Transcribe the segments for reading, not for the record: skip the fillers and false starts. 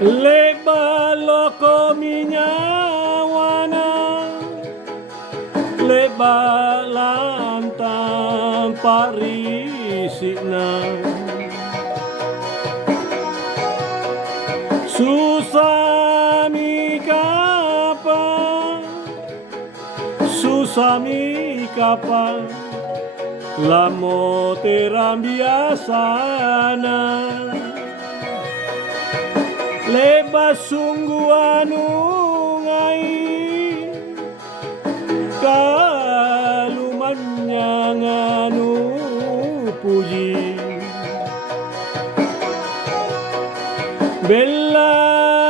Leba loko minyawana, leba lantang parisina, susami kapa, lamo terambiasana. Leba sungguh anu ngai kalumanya nganu puji bella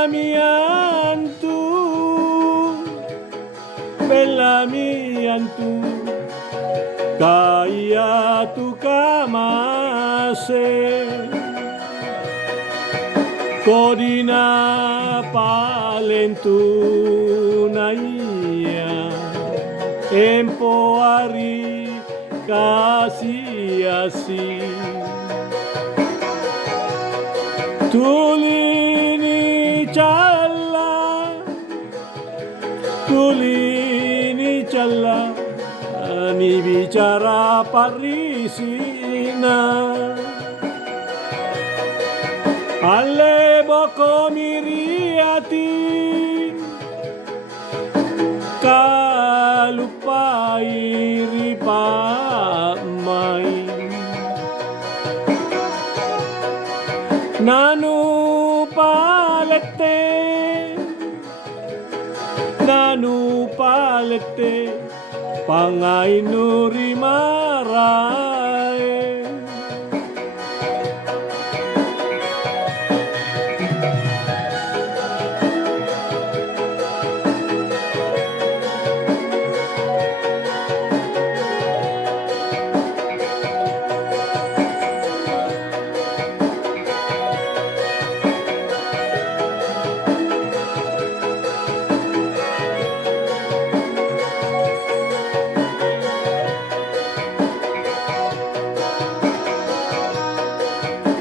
miantu kaya tu kamase Kodina palentu naia empo ari kasih tulini calla ni bicara parisina alle boko miriati kalupai ripamai nanu palete pangai nuri marai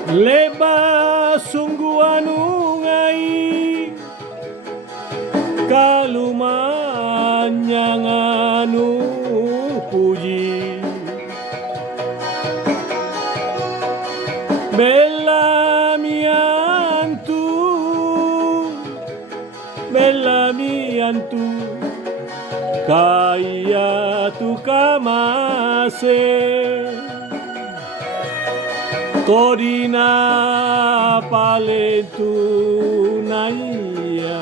Leba sungguh anu ngai kalumanya nganu puji bella miantu kaya tu kamase Kodina palentu naia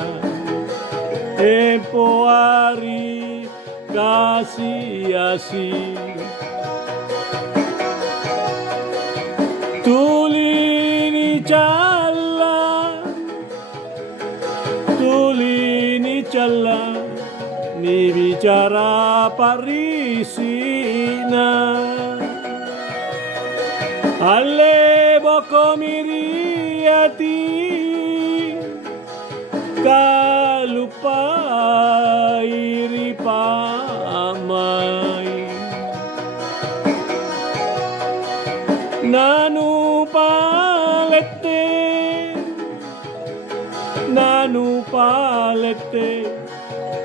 empo ari kasih tulini calla ni bicara parisina alle boko miriati kalupai ripamai nanu palete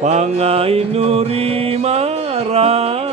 pangai nuri marai